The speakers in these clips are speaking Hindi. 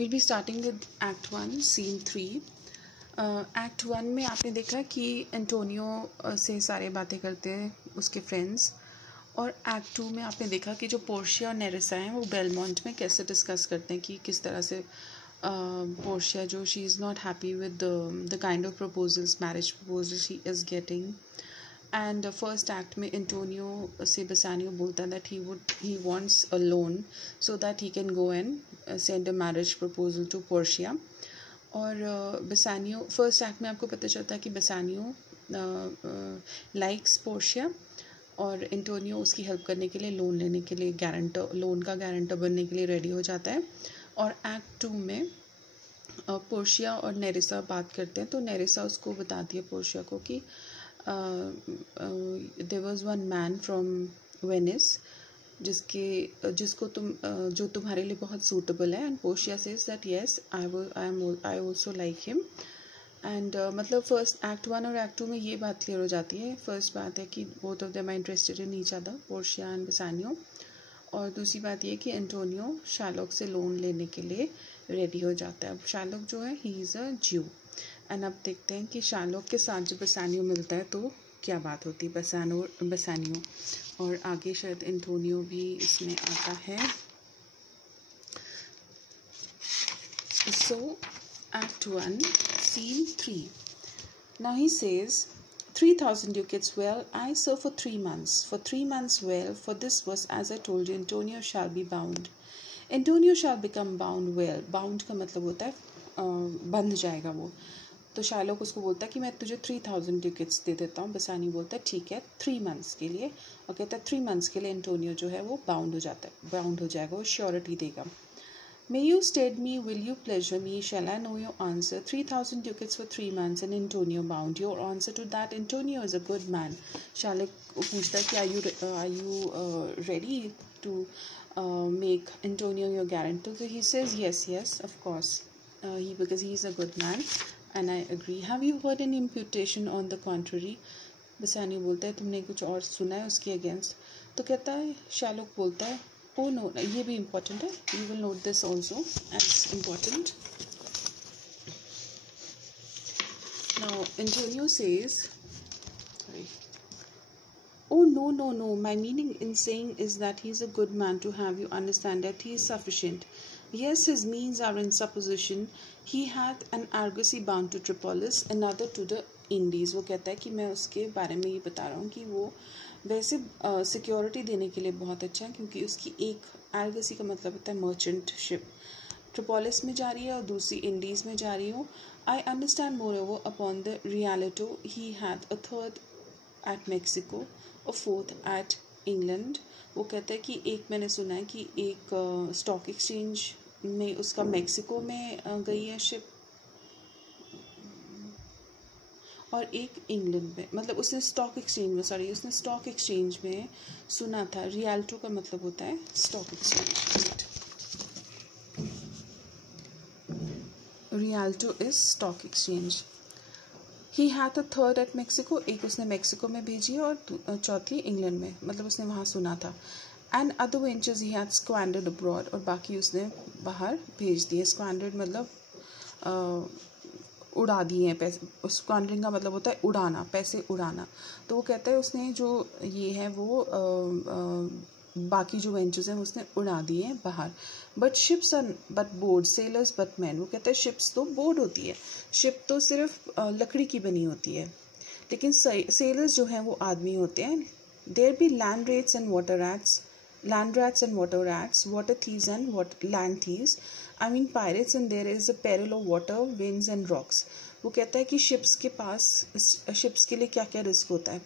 Will be starting with act 1 scene 3। Act 1 में आपने देखा कि एंटोनियो से सारे बातें करते हैं उसके फ्रेंड्स, और एक्ट 2 में आपने देखा कि जो पोर्शिया और नेरेसा हैं वो बेलमोंट में कैसे डिस्कस करते हैं कि किस तरह से पोर्शिया जो she is not happy with the kind of proposals, marriage proposal she is getting. And first act में एंटोनियो से बेसानियो बोलता है that he wants a loan so that he can go and send a marriage proposal to Portia. और बेसानियो फर्स्ट एक्ट में आपको पता चलता है कि बेसानियो लाइक्स पोर्शिया और एंटोनियो उसकी हेल्प करने के लिए लोन लेने के लिए लोन का गारंटर बनने के लिए रेडी हो जाता है। और एक्ट 2 में पोर्शिया और नेरेसा बात करते हैं, तो नेरेसा उसको बताती है पोर्शिया को कि there was one man from Venice जिसको जो तुम्हारे लिए बहुत सूटेबल है। And Portia says that yes I also like him. And मतलब फर्स्ट एक्ट 1 और एक्ट 2 में ये बात क्लियर हो जाती है। फर्स्ट बात है कि both of them are interested in each other, Portia and Bassanio. और दूसरी बात ये कि एंटोनियो शार्लोक से लोन लेने के लिए रेडी हो जाता है। अब शार्लोक जो है ही इज़ अ ज्यू। एंड अब देखते हैं कि शार्लोक के साथ जब बेसानियो मिलता है तो क्या बात होती है बेसानियो और आगे शायद एंटोनियो भी इसमें आता है। सो act 1 scene 3. Now he says 3,000 ducats. Well, I serve for 3 months. For 3 months, well, for this was as I told you, Antonio shall be bound. Antonio shall become bound. Well, bound का मतलब होता है बंध जाएगा वो। तो शार्लोक उसको बोलता है कि मैं तुझे 3,000 ducats दे देता हूँ। बेसानी बोलता है ठीक है 3 months के लिए, और कहता है 3 months के लिए एंटोनियो जो है वो बाउंड हो जाएगा, वो श्योरिटी देगा। May you stead me, will you pleasure me, shall I know your answer? 3,000 ducats for 3 months and Antonio bound. Your answer to that, Antonio is a good man. Shalek पूछता है कि are you ready to make Antonio your guarantor? So he says yes, of course. Because he is a good man and I agree. Have you heard any imputation on the contrary? बेसानियो बोलता है तुमने कुछ और सुना है उसके अगेंस्ट? तो कहता है शार्लोक बोलता है ओ नो, ये भी इम्पॉर्टेंट है, you will note this also as important. Now Antonio says oh no, my meaning in saying is that he is a good man to have you understand that he is sufficient. Yes, his means are in supposition. He hath an argosy bound to Tripolis, another to the Indies. वो कहता है कि मैं उसके बारे में ये बता रहा हूँ कि वो वैसे सिक्योरिटी देने के लिए बहुत अच्छा है, क्योंकि उसकी एक आर्गसी का मतलब होता है मर्चेंट शिप, ट्रिपोलिस में जा रही है और दूसरी इंडीज़ में जा रही हो। I understand moreover upon the reality he had a third at Mexico, और फोर्थ एट इंग्लैंड। वो कहता है कि एक मैंने सुना है कि एक स्टॉक एक्सचेंज में उसका मैक्सिको में गई है शिप, और एक इंग्लैंड में, मतलब उसने स्टॉक एक्सचेंज में सुना था। रियल्टो का मतलब होता है stock exchange, Rialto is stock exchange. He had a third at Mexico, एक उसने मैक्सिको में भेजी है और चौथी इंग्लैंड में, मतलब उसने वहाँ सुना था। And other ventures he had squandered abroad, और बाकी उसने बाहर भेज दिए। स्क्वांडर्ड मतलब उड़ा दिए हैं पैसे। स्क्वांडरिंग का मतलब होता है उड़ाना, पैसे उड़ाना। तो वो कहता है उसने जो ये है वो बाकी जो वेंचर्स हैं उसने उड़ा दिए हैं बाहर। But ships are but boards, sailors but men. वो कहता है शिप्स तो बोर्ड होती है, शिप तो सिर्फ लकड़ी की बनी होती है, लेकिन सेलर्स जो हैं वो आदमी होते हैं। There be land rats and water rats, water thieves and land thieves, I mean pirates, and there is a peril of water, winds and rocks. वो कहता है कि शिप्स के लिए क्या क्या रिस्क होता है,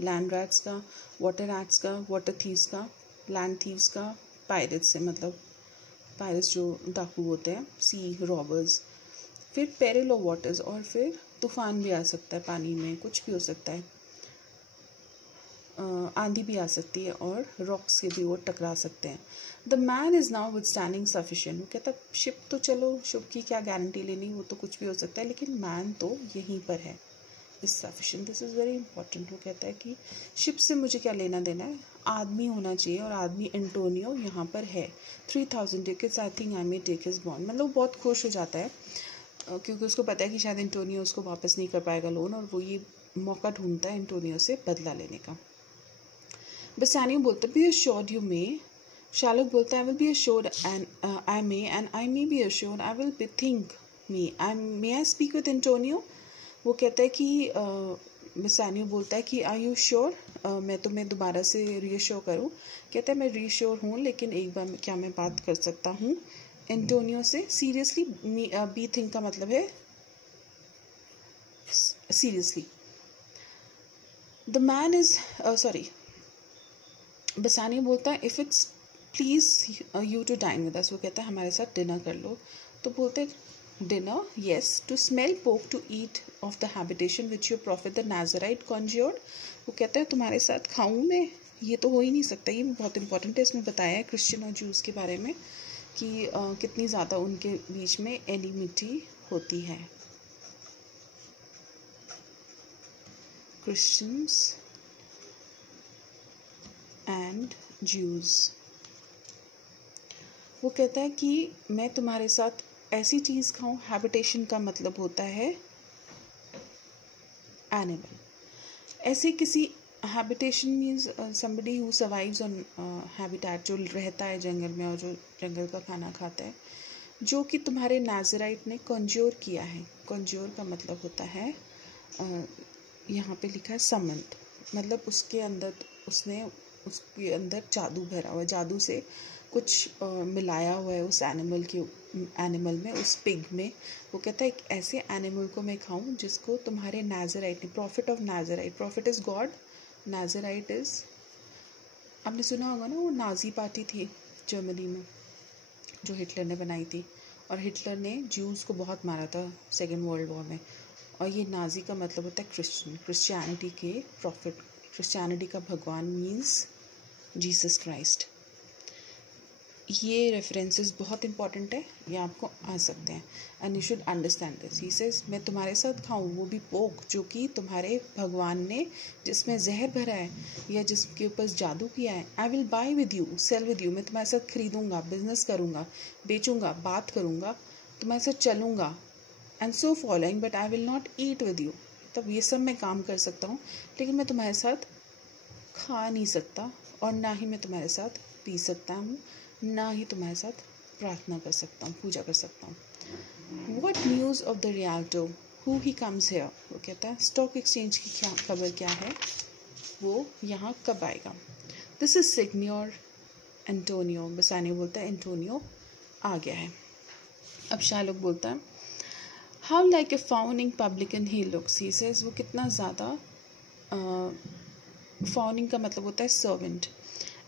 लैंड रैट्स का, वाटर रैट्स का, वाटर थीव्स का, लैंड थीव्स का, पायरेट्स से मतलब पायरेट्स जो डाकू होते हैं, सी रॉबर्स। फिर पेरिल ऑफ वाटर्स, और फिर तूफान भी आ सकता है, पानी में कुछ भी हो सकता है, आंधी भी आ सकती है, और रॉक्स के भी वो टकरा सकते हैं। The man is now with standing sufficient. कहता शिप तो चलो, शिप की क्या गारंटी लेनी, वो तो कुछ भी हो सकता है, लेकिन मैन तो यहीं पर है, is sufficient. This is very important. वो कहता है कि शिप से मुझे क्या लेना देना है, आदमी होना चाहिए, और आदमी एंटोनियो यहाँ पर है। 3000 tickets, I think I may take his bond. मतलब वो बहुत खुश हो जाता है क्योंकि उसको पता है कि शायद एंटोनियो उसको वापस नहीं कर पाएगा लोन, और वो ये मौका ढूंढता है एंटोनियो से बदला लेने का। बेसानियो बोलता है B assured you may. Sherlock बोलता है I will be assured and I may be assured I will be think me I speak with Antonio. वो कहता है कि बेसानियो बोलता है कि आर यू श्योर, मैं तुम्हें दोबारा से रीअश्योर करूँ। कहता है मैं रीअश्योर हूँ, लेकिन एक बार क्या मैं बात कर सकता हूँ एंटोनियो से सीरियसली। बी थिंक का मतलब है seriously. The man is sorry, Bassanio बोलता है if it's please you to dine with us. वो कहता है हमारे साथ डिनर कर लो। तो बोलते dinner, yes, to smell pork, to eat of the habitation which your prophet the Nazarite conjured. वो कहता है तुम्हारे साथ खाऊं मैं, ये तो हो ही नहीं सकता। ये बहुत इंपॉर्टेंट है, इसमें बताया है क्रिश्चियन और जूस के बारे में कि कितनी ज़्यादा उनके बीच में एनिमिटी होती है। Christians and Jews. वो कहता है कि मैं तुम्हारे साथ ऐसी चीज़ खाऊं, हैबिटेशन का मतलब होता है एनिमल। ऐसे किसी habitation means somebody who survives on habitat, जो रहता है जंगल में और जो जंगल का खाना खाता है, जो कि तुम्हारे नाजराइट ने कॉन्ज्योर किया है। कॉन्ज्योर का मतलब होता है यहाँ पे लिखा है समंत, मतलब उसके अंदर उसके अंदर जादू भरा हुआ है, जादू से कुछ मिलाया हुआ है उस एनिमल में, उस पिग में। वो कहता है एक ऐसे एनिमल को मैं खाऊं जिसको तुम्हारे नाजराइट ने, prophet of Nazarite, prophet is God, Nazarite is, आपने सुना होगा ना, वो नाजी पार्टी थी जर्मनी में जो हिटलर ने बनाई थी, और हिटलर ने ज्यूज़ को बहुत मारा था सेकेंड वर्ल्ड वॉर में। और ये नाजी का मतलब होता है क्रिश्चियनिटी के प्रॉफिट, क्रिश्चियनिटी का भगवान मीन्स जीसस क्राइस्ट। ये रेफरेंसेस बहुत इंपॉर्टेंट है, ये आपको आ सकते हैं, and you should understand this. He says मैं तुम्हारे साथ खाऊं, वो भी पोक, जो कि तुम्हारे भगवान ने, जिसमें जहर भरा है या जिसके ऊपर जादू किया है। I will buy with you, sell with you, मैं तुम्हारे साथ खरीदूंगा, बिजनेस करूंगा, बेचूंगा, बात करूंगा, तुम्हारे साथ चलूंगा, and so following, but I will not eat with you. तब ये सब मैं काम कर सकता हूँ, लेकिन मैं तुम्हारे साथ खा नहीं सकता, और ना ही मैं तुम्हारे साथ पी सकता हूँ, ना ही तुम्हारे साथ प्रार्थना कर सकता हूँ, पूजा कर सकता हूँ। What news of the Rialto who he comes here. वो कहता है स्टॉक एक्सचेंज की क्या खबर क्या है, वो यहाँ कब आएगा। This is signior Antonio. Bassanio बोलता है एंटोनियो आ गया है। अब शार्लोक बोलता है how like a fawning publican he looks. He says वो कितना ज़्यादा, फाउनिंग का मतलब होता है सर्वेंट,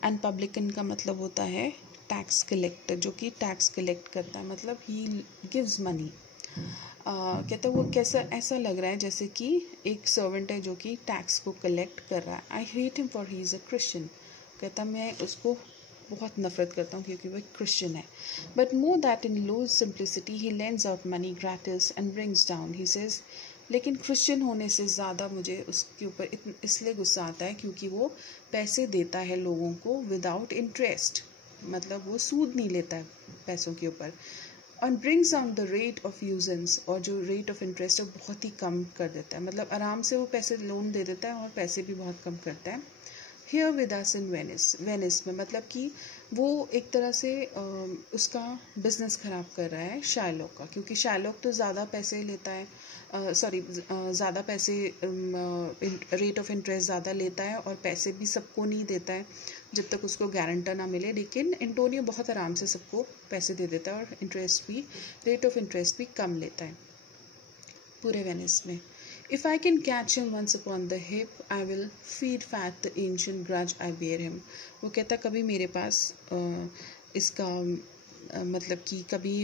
एंड पब्लिकन का मतलब होता है टैक्स कलेक्टर, जो कि टैक्स कलेक्ट करता है, मतलब ही गिव्स मनी। कहता है वो कैसा, ऐसा लग रहा है जैसे कि एक सर्वेंट है जो कि टैक्स को कलेक्ट कर रहा है। I hate him for he is a Christian. कहता मैं उसको बहुत नफरत करता हूँ क्योंकि वो एक क्रिश्चियन है। But more that in low simplicity he lends out money gratis and brings down. He says लेकिन क्रिश्चियन होने से ज़्यादा मुझे उसके ऊपर इसलिए गुस्सा आता है क्योंकि वो पैसे देता है लोगों को विदाउट इंटरेस्ट, मतलब वो सूद नहीं लेता है पैसों के ऊपर, और brings down the rate of usance, और जो रेट ऑफ इंटरेस्ट है बहुत ही कम कर देता है, मतलब आराम से वो पैसे लोन दे देता है और पैसे भी बहुत कम करता है। Here with us in Venice में, मतलब कि वो एक तरह से उसका बिजनेस ख़राब कर रहा है शार्लोक का, क्योंकि शार्लोक तो ज़्यादा पैसे लेता है, ज़्यादा पैसे, रेट ऑफ इंटरेस्ट ज़्यादा लेता है और पैसे भी सबको नहीं देता है जब तक उसको गारंटर ना मिले। लेकिन एंटोनियो बहुत आराम से सबको पैसे दे देता है और इंटरेस्ट भी, रेट ऑफ इंटरेस्ट भी कम लेता है पूरे वेनिस में। If I can catch him once upon the hip, I will feed fat the ancient grudge I bear him. वो कहता कभी मेरे पास इसका मतलब कि कभी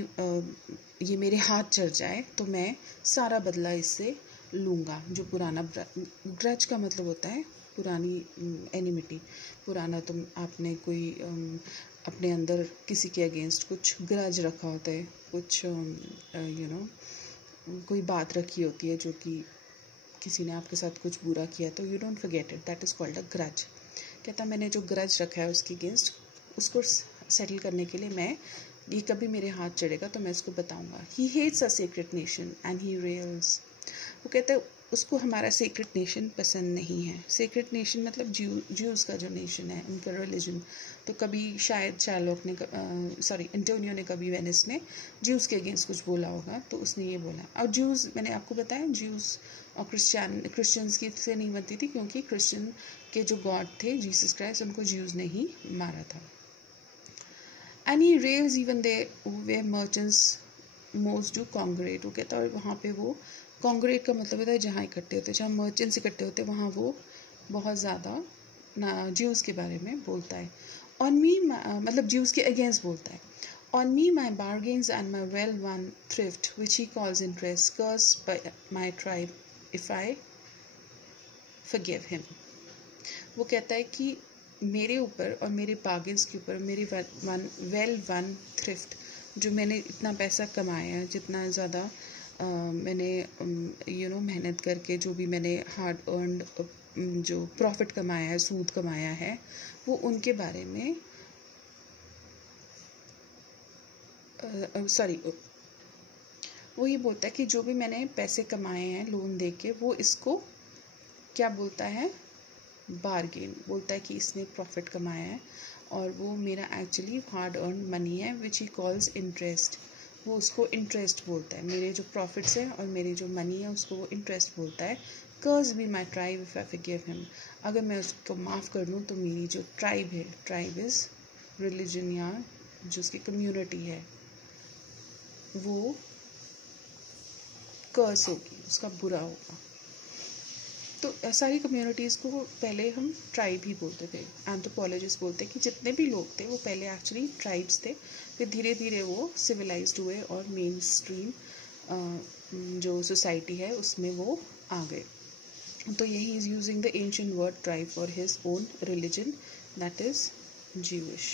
ये मेरे हाथ चढ़ जाए तो मैं सारा बदला इससे लूँगा। जो पुराना ग्रज का मतलब होता है पुरानी एनिमिटी, पुराना तुम आपने कोई अपने अंदर किसी के अगेंस्ट कुछ ग्रज रखा होता है, कुछ कोई बात रखी होती है जो कि किसी ने आपके साथ कुछ बुरा किया तो you don't forget it, that is called a grudge. कहता मैंने जो ग्रज रखा है उसके अगेंस्ट, उसको सेटल करने के लिए मैं, ये कभी मेरे हाथ चढ़ेगा तो मैं इसको बताऊंगा। He hates a secret nation and he rails. वो कहता है उसको हमारा सीक्रेट नेशन पसंद नहीं है। सीक्रेट नेशन मतलब ज्यूज़ का जो नेशन है, उनका रिलीजन। तो कभी शायद शार्लोक ने एंटोनियो ने कभी वेनिस में ज्यूज़ के अगेंस्ट कुछ बोला होगा, तो उसने ये बोला। और ज्यूज़ मैंने आपको बताया ज्यूज़ और क्रिश्चियंस की से नहीं बनती थी, क्योंकि क्रिश्चियन के जो गॉड थे जीसस क्राइस्ट, उनको ज्यूज़ ने ही मारा था। And he rails even they way merchants most do congruent. वो कहता है वहाँ पे वो, कॉन्ग्रेट का मतलब होता है जहाँ इकट्ठे होते हैं, जहाँ मर्चेंट्स इकट्ठे होते हैं, वहाँ वो बहुत ज़्यादा ना ज्यूज़ के बारे में बोलता है। ऑन मी मतलब ज्यूज़ के अगेंस्ट बोलता है। On me my bargains and my well won thrift which he calls interest curse by my tribe if I forgive him. वो कहता है कि मेरे ऊपर और मेरे बार्गेन्स के ऊपर, मेरी वेल वन थ्रिफ्ट, जो मैंने इतना पैसा कमाया है, जितना ज़्यादा मैंने मेहनत करके जो भी मैंने हार्ड अर्नड जो प्रॉफिट कमाया है, सूद कमाया है, वो उनके बारे में वो ये बोलता है कि जो भी मैंने पैसे कमाए हैं लोन दे के, वो इसको क्या बोलता है, बारगेन बोलता है कि इसने प्रॉफिट कमाया है और वो मेरा एक्चुअली हार्ड अर्न मनी है, विच ही कॉल्स इंटरेस्ट। वो उसको इंटरेस्ट बोलता है, मेरे जो प्रॉफिट्स हैं और मेरी जो मनी है उसको वो इंटरेस्ट बोलता है। Cursed be my tribe if I forgive him. अगर मैं उसको माफ़ कर दूँ तो मेरी जो ट्राइब है, ट्राइब इज़ रिलीजन या जो उसकी कम्युनिटी है, वो कर्स होगी, उसका बुरा होगा। तो सारी कम्युनिटीज़ को पहले हम ट्राइब ही बोलते थे। एंथ्रोपोलॉजिस्ट बोलते हैं कि जितने भी लोग थे वो पहले एक्चुअली ट्राइब्स थे, फिर धीरे धीरे वो सिविलाइज्ड हुए और मेन स्ट्रीम जो सोसाइटी है उसमें वो आ गए। तो यही is using the ancient word tribe for his own religion, that is Jewish.